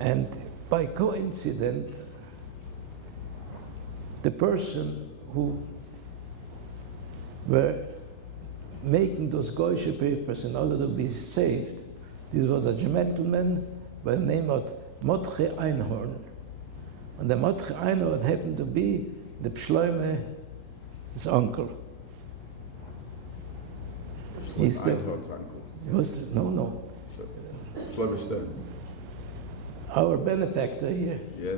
And by coincidence, the person who were making those Goishe papers in order to be saved, this was a gentleman by the name of Motche Einhorn. And the Motche Einhorn happened to be the Pschleume, his uncle. He's the uncle? No. Shlomo Stern. Our benefactor here. Yeah.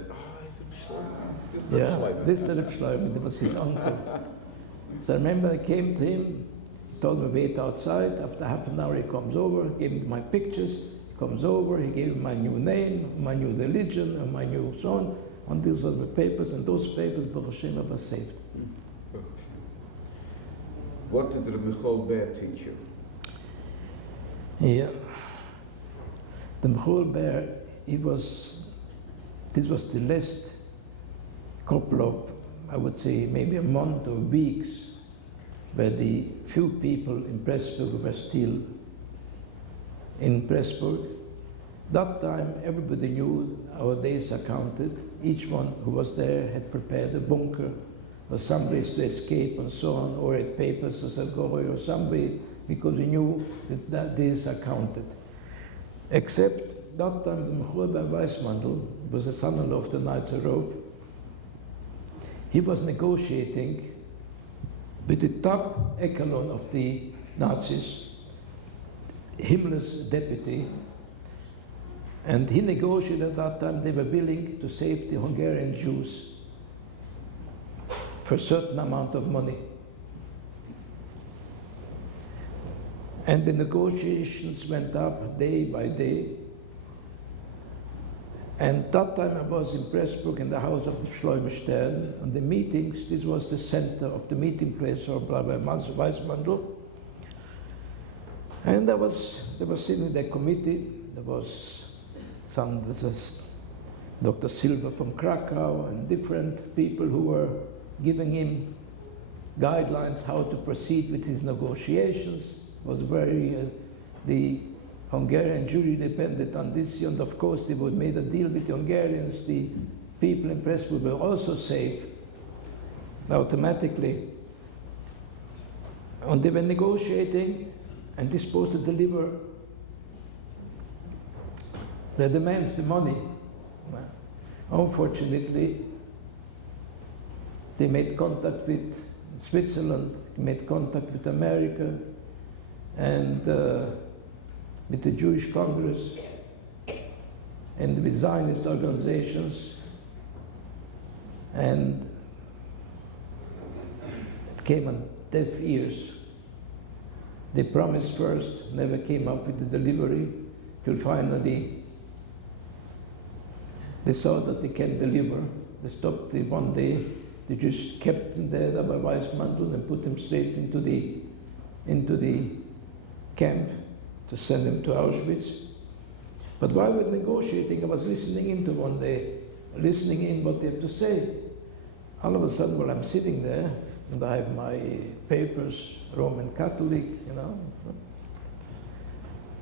This is Shlomo. This is the Pschleume, that was his uncle. So I remember I came to him, told me wait outside. After half an hour he comes over, gave me my pictures, he comes over, he gave me my new name, my new religion, and my new so on. And these were the papers, and those papers, Baruch Hashem, were saved. What did the Mohel Bear teach you? Yeah. The Mohel Bear, this was the last couple of, I would say, maybe a month or weeks, where the few people in Pressburg were still in Pressburg. That time, everybody knew our days are counted. Each one who was there had prepared a bunker or some place to escape and so on, or had papers as a goy or some way, because we knew that days are counted. Except that time, the Mohel Bear Weissmandl was the son-in-law of the Reicher Rov. He was negotiating with the top echelon of the Nazis, Himmler's deputy, and he negotiated at that time. They were willing to save the Hungarian Jews for a certain amount of money. And the negotiations went up day by day. And that time I was in Pressburg in the house of the Shlomo Stern. And the meetings, this was the center of the meeting place for Rabbi Weissmandl. And they were sitting in the committee. There was Dr. Silver from Krakow and different people who were giving him guidelines how to proceed with his negotiations. It was the Hungarian Jewry depended on this, and of course they would made a deal with the Hungarians. The people in Pressburg were also safe automatically. And they were negotiating, and they're supposed to deliver their demands, the money. Unfortunately, they made contact with Switzerland, made contact with America, and with the Jewish Congress, and with Zionist organizations, and it came on deaf ears. They promised first, never came up with the delivery, till finally they saw that they can't deliver. They stopped it one day. They just kept him there, Rabbi Weissmandl, and put him straight into the camp to send him to Auschwitz. But while we were negotiating, I was listening into one day, listening in what they had to say. All of a sudden, while I'm sitting there, and I have my papers, Roman Catholic,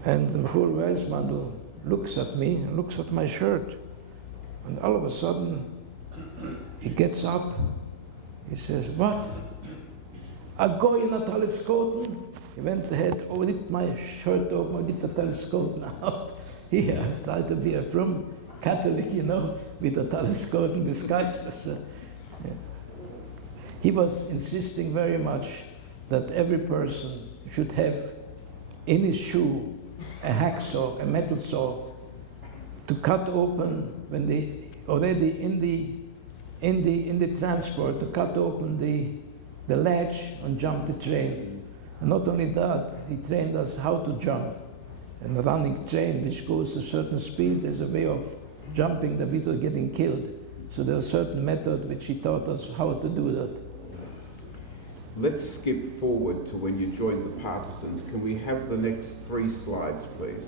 and the Mohel Weissmandl looks at me and looks at my shirt. And all of a sudden, he gets up, he says, "What? A goy in a telescope?" He went ahead, ripped my shirt open, ripped the telescope out. Here, I tried to be a frum Catholic, with a telescope in disguise. He was insisting very much that every person should have in his shoe a hacksaw, a metal saw, to cut open when they already in the transport, to cut open the latch and jump the train. And not only that, he trained us how to jump. And a running train which goes a certain speed, there's a way of jumping that without getting killed. So there's a certain method which he taught us how to do that. Let's skip forward to when you joined the partisans. Can we have the next 3 slides, please?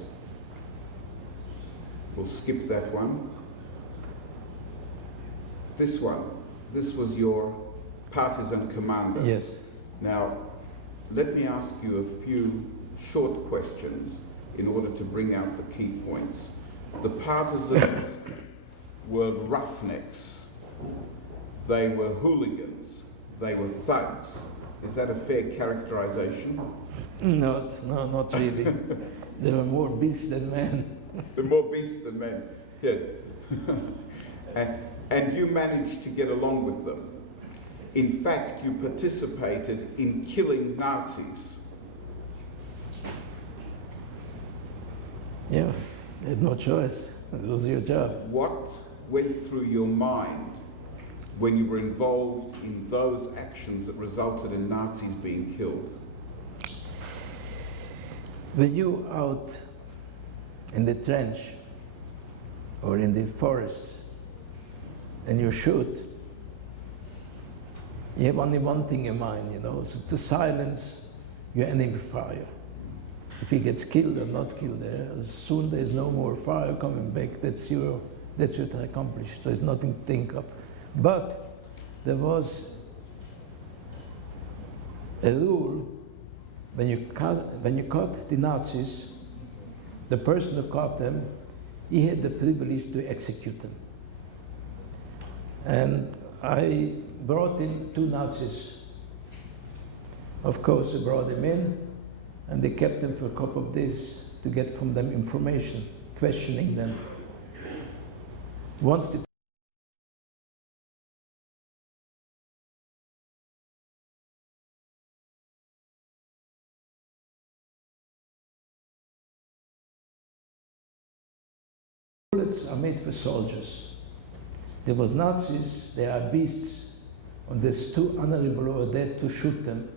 We'll skip that one. This one. This was your partisan commander. Yes. Now, let me ask you a few short questions in order to bring out the key points. The partisans were roughnecks, they were hooligans, they were thugs. Is that a fair characterization? No, not really. There were more beasts than men. There were more beasts than men, yes. And you managed to get along with them. In fact, you participated in killing Nazis. Yeah, you had no choice. It was your job. What went through your mind when you were involved in those actions that resulted in Nazis being killed? When you out in the trench or in the forest and you shoot, you have only one thing in mind, so to silence your enemy fire. If he gets killed or not killed there, soon there's no more fire coming back. That's what I accomplished. So there's nothing to think of. But there was a rule: when you caught the Nazis, the person who caught them, he had the privilege to execute them. And I brought in 2 Nazis. Of course, I brought them in, and they kept them for a couple of days to get from them information, questioning them. Once the bullets are made for soldiers. There was Nazis, they are beasts, and there's 2 honorable who were dead to shoot them.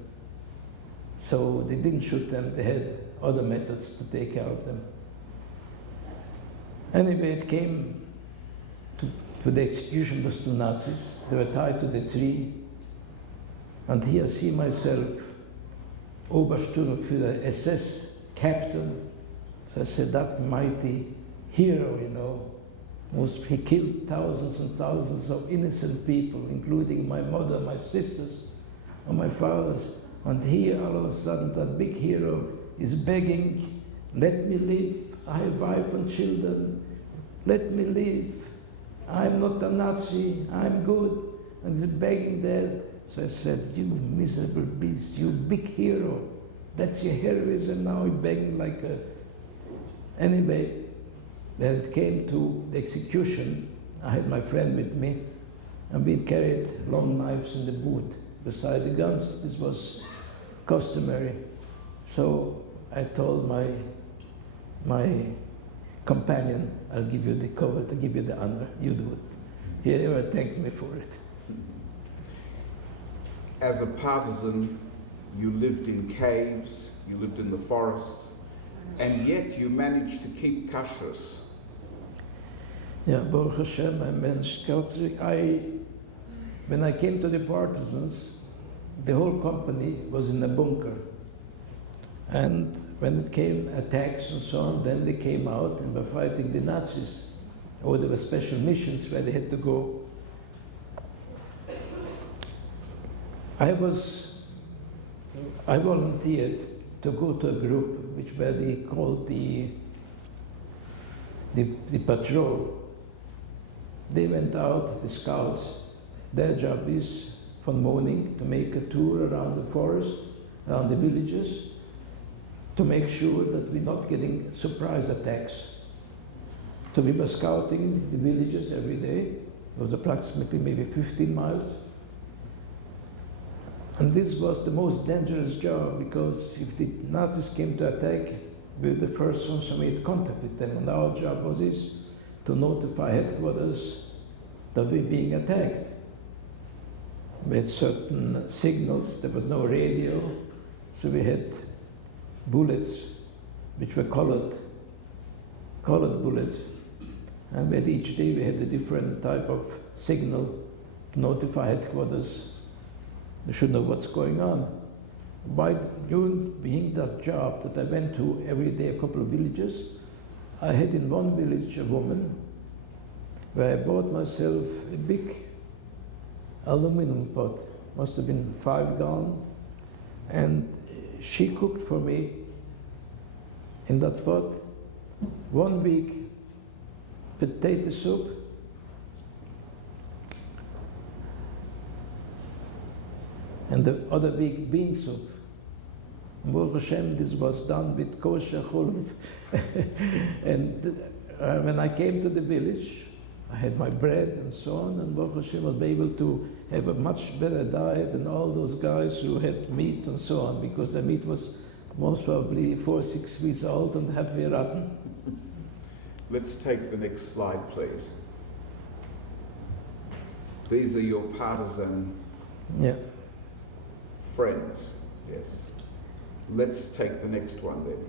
So they didn't shoot them, they had other methods to take care of them. Anyway, it came to the execution of those 2 Nazis. They were tied to the tree. And here I see myself, Obersturmführer, SS captain. So I said, that mighty hero, he killed thousands and thousands of innocent people, including my mother, my sisters, and my fathers. And here, all of a sudden, that big hero is begging, let me live, I have wife and children, let me live, I'm not a Nazi, I'm good. And he's begging there. So I said, you miserable beast, you big hero, that's your heroism, now you're begging like a... Anyway, when it came to the execution, I had my friend with me, and we carried long knives in the boot beside the guns. This was customary. So I told my companion, I'll give you the cover, I'll give you the honor, you do it. He never thanked me for it. As a partisan, you lived in caves, you lived in the forests, and yet you managed to keep kashrus. Yeah, Baruch Hashem, I managed when I came to the partisans, the whole company was in a bunker. And when it came attacks and so on, then they came out and were fighting the Nazis. Or there were special missions where they had to go. I volunteered to go to a group which were they called the patrol. They went out, the scouts. Their job is from morning to make a tour around the forest, around the villages, to make sure that we're not getting surprise attacks. So we were scouting the villages every day. It was approximately maybe 15 miles. And this was the most dangerous job, because if the Nazis came to attack, we were the first ones who made contact with them. And our job was to notify headquarters that we're being attacked. We had certain signals, there was no radio, so we had bullets which were colored bullets. And with each day we had a different type of signal to notify headquarters. They should know what's going on. By doing that job that I went to every day, a couple of villages, I had in one village a woman where I bought myself a big aluminum pot, must have been 5 gallon, and she cooked for me in that pot 1 week potato soup and the other week bean soup. And Baruch Hashem, this was done with kosher chulv. And when I came to the village, I had my bread and so on, and Baruch Hashem was able to have a much better diet than all those guys who had meat and so on, because the meat was most probably 4 or 6 weeks old and halfway rotten. Let's take the next slide, please. These are your partisan friends, yes. Let's take the next one then.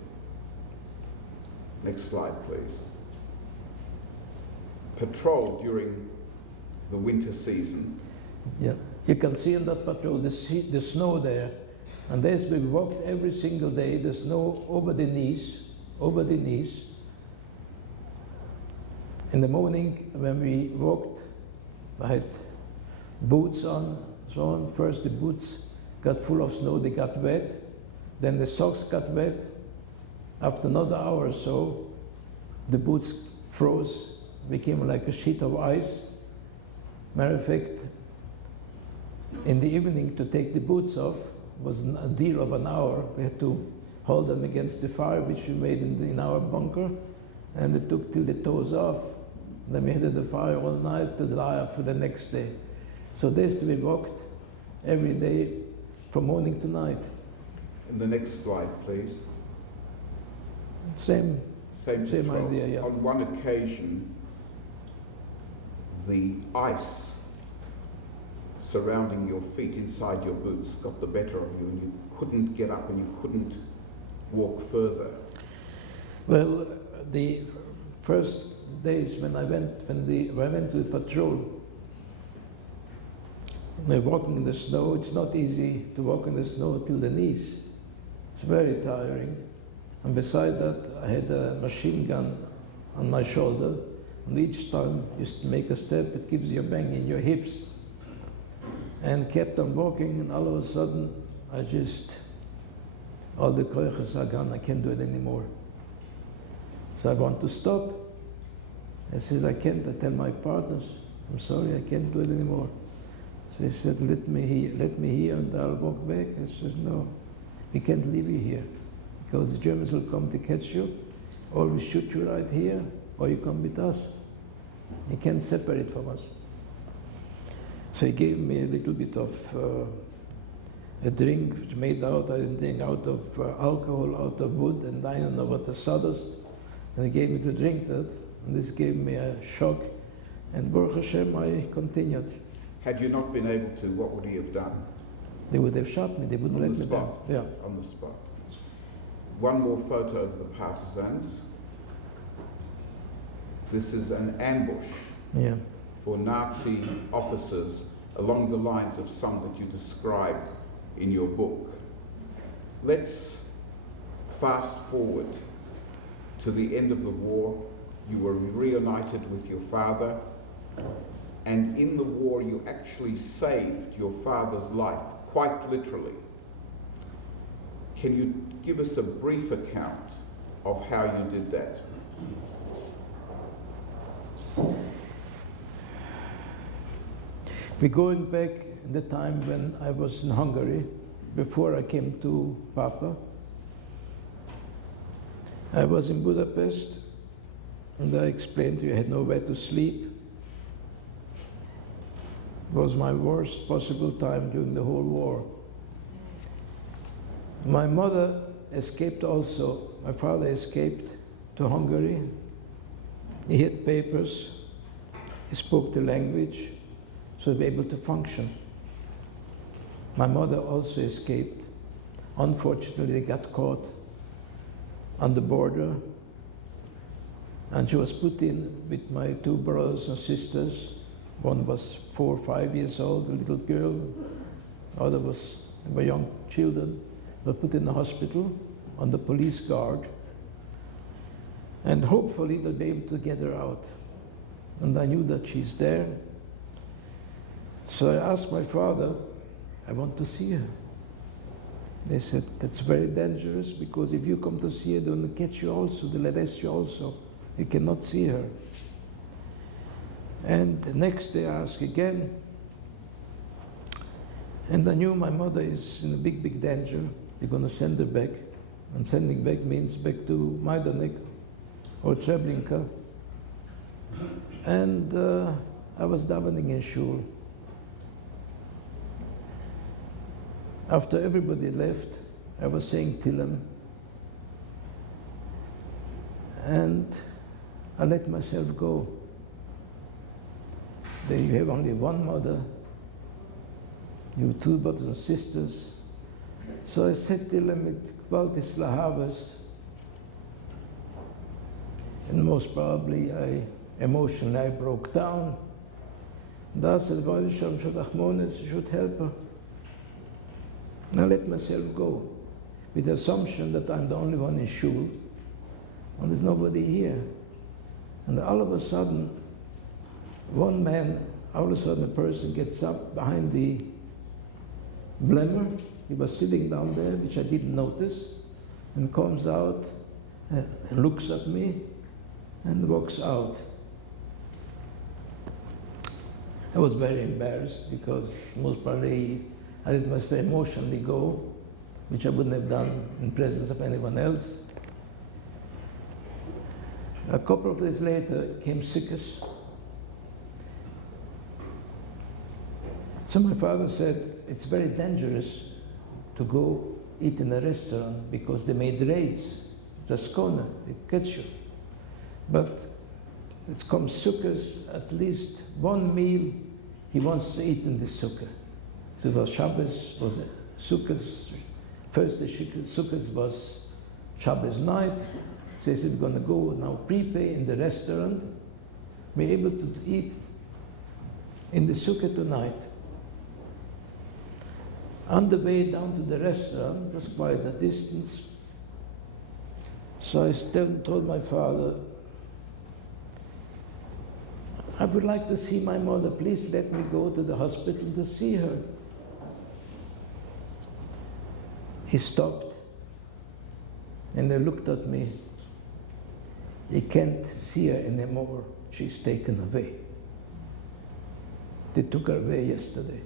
Next slide, please. Patrol during the winter season. Yeah, you can see in that patrol the snow there, and as we walked every single day, the snow over the knees. In the morning when we walked, I had boots on, so on. First the boots got full of snow, they got wet, then the socks got wet. After another hour or so, the boots froze, became like a sheet of ice. Matter of fact, in the evening to take the boots off was a deal of an hour. We had to hold them against the fire, which we made in our bunker, and it took till the toes off. Then we had the fire all night to dry up for the next day. So this we walked every day from morning to night. And the next slide, please. Same idea, yeah. On one occasion, the ice surrounding your feet inside your boots got the better of you, and you couldn't get up and you couldn't walk further. Well, the first days when I went to the patrol, we're walking in the snow. It's not easy to walk in the snow till the knees. It's very tiring. And beside that, I had a machine gun on my shoulder, and each time you make a step, it gives you a bang in your hips. And kept on walking, and all of a sudden, all the koyches are gone, I can't do it anymore. So I want to stop. I said, I can't. I tell my partners, I'm sorry, I can't do it anymore. So he said, let me here and I'll walk back. I said, no, we can't leave you here, because the Germans will come to catch you, or we shoot you right here, or you come with us. You can't separate from us. So he gave me a little bit of a drink which made out of alcohol, out of wood, and I don't know what the sawdust. And he gave me to drink that, and this gave me a shock. And Baruch Hashem, I continued. Had you not been able to, what would he have done? They would have shot me. They wouldn't let me down. Yeah. On the spot. One more photo of the partisans. This is an ambush for Nazi officers along the lines of some that you described in your book. Let's fast forward to the end of the war. You were reunited with your father, and in the war you actually saved your father's life, quite literally. Can you give us a brief account of how you did that? We're going back in the time when I was in Hungary, before I came to Papa. I was in Budapest, and I explained to you I had nowhere to sleep. It was my worst possible time during the whole war. My mother escaped also. My father escaped to Hungary. He had papers. He spoke the language, so he was able to function. My mother also escaped. Unfortunately, they got caught on the border, and she was put in with my 2 brothers and sisters. One was 4 or 5 years old, a little girl. The other were young children. They were put in the hospital on the police guard, and hopefully they'll be able to get her out. And I knew that she's there. So I asked my father, I want to see her. They said, that's very dangerous, because if you come to see her, they'll catch you also, they'll arrest you also. You cannot see her. And the next day I asked again, And I knew my mother is in a big, big danger. They're going to send her back. And sending back means back to Majdanek or Treblinka. And I was davening in shul. After everybody left, I was saying Tillim. And I let myself go. Then you have only one mother. You have two brothers and sisters. So I said Tillim mit Gwaltis Lahavas. And most probably emotionally I broke down. And I said, should help her. And I let myself go with the assumption that I'm the only one in shul and there's nobody here. And all of a sudden, one man, all of a sudden a person gets up behind the blemmer. He was sitting down there, which I didn't notice, and comes out and looks at me and walks out. I was very embarrassed because most probably I let myself emotionally go, which I wouldn't have done in presence of anyone else. A couple of days later came circus. So my father said, it's very dangerous to go eat in a restaurant because they made raids. Just corner, they catch you. But it's come circus, at least one meal he wants to eat in the sukkah. So it was Shabbos, was circus, first the circus was Shabbos night. So he said, we're going to go now prepay in the restaurant, be able to eat in the sukkah tonight. On the way down to the restaurant, just quite a distance, so I told my father, I would like to see my mother, please let me go to the hospital to see her. He stopped and he looked at me. You can't see her anymore, she's taken away. They took her away yesterday.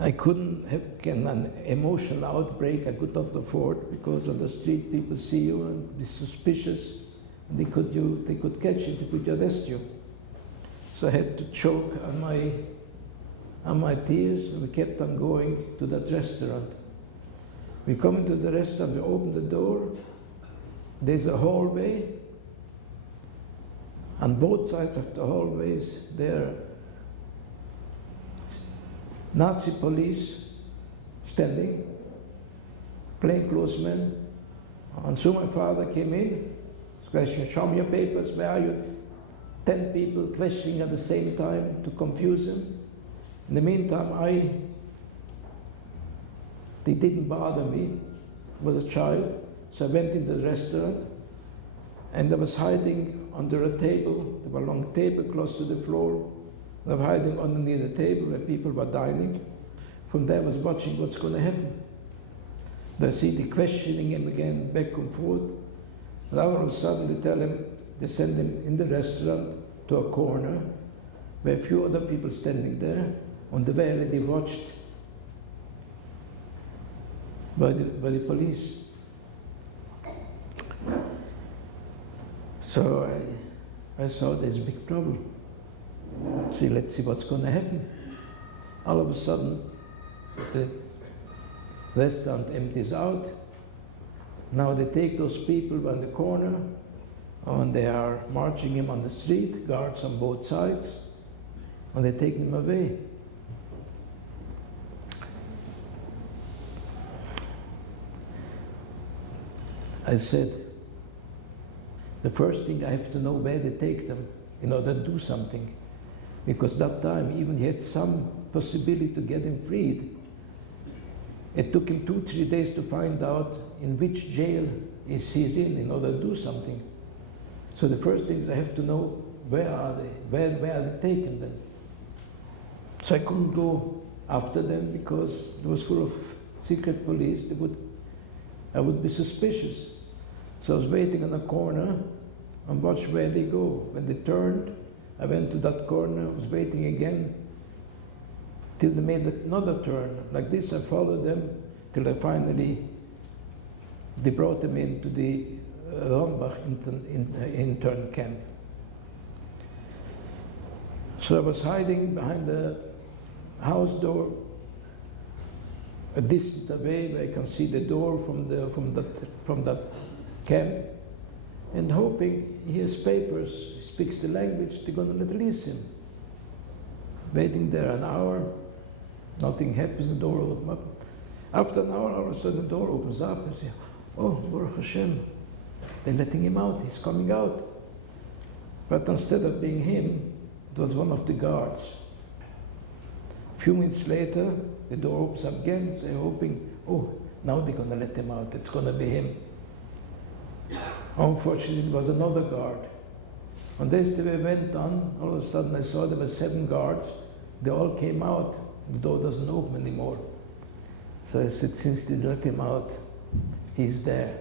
I couldn't have an emotional outbreak, I could not afford, because on the street people see you and be suspicious, and they could catch you, they could arrest you. So I had to choke on my tears, and we kept on going to that restaurant. We come into the restaurant, we open the door, there's a hallway. On both sides of the hallways, there are Nazi police standing, plainclothes men. And so my father came in, questioned, show me your papers, where are you? 10 people questioning at the same time to confuse him. In the meantime, they didn't bother me. I was a child, so I went into the restaurant, and I was hiding under a table. There was a long table close to the floor. I was hiding underneath the table where people were dining. From there I was watching what's going to happen. I see the questioning him again, back and forth. And all of a sudden they send him in the restaurant to a corner where a few other people standing there. On the way they watched by the police. So I saw there's a big trouble. Let's see what's going to happen. All of a sudden, the restaurant empties out. Now they take those people on the corner, and they are marching him on the street, guards on both sides, and they take him away. I said, the first thing I have to know where they take them in order to do something. Because that time, even he had some possibility to get him freed. It took him 2-3 days to find out in which jail he's in order to do something. So the first things I have to know, where are they? Where are they taking them? So I couldn't go after them because it was full of secret police. I would be suspicious. So I was waiting in a corner and watched where they go. When they turned, I went to that corner, I was waiting again. till they made another turn. Like this, I followed them till I finally, they brought them into the Rombach intern camp. So I was hiding behind the house door, a distance away where I can see the door from that camp, and hoping he has papers, he speaks the language, they're going to release him. Waiting there an hour, nothing happens, the door opens up. After an hour, all of a sudden the door opens up and I say, oh, Baruch Hashem, they're letting him out, he's coming out. But instead of being him, it was one of the guards. A few minutes later, the door opens up again, they're hoping, oh, now they're going to let him out, it's going to be him. Unfortunately, it was another guard. On this day we went on, all of a sudden I saw there were 7 guards. They all came out. The door doesn't open anymore. So I said, since they let him out, he's there.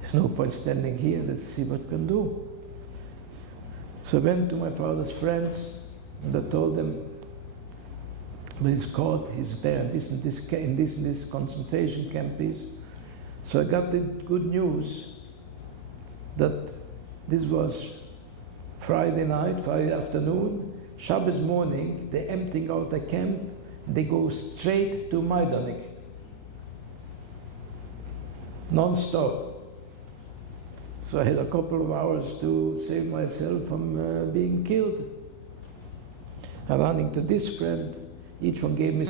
There's no point standing here, let's see what we can do. So I went to my father's friends and I told them, when he's caught, he's there, and this concentration camp is. So I got the good news that this was Friday night, Friday afternoon, Shabbos morning, they're emptying out the camp, they go straight to Majdanek, non-stop. So I had a couple of hours to save myself from being killed. I ran into this friend, each one gave me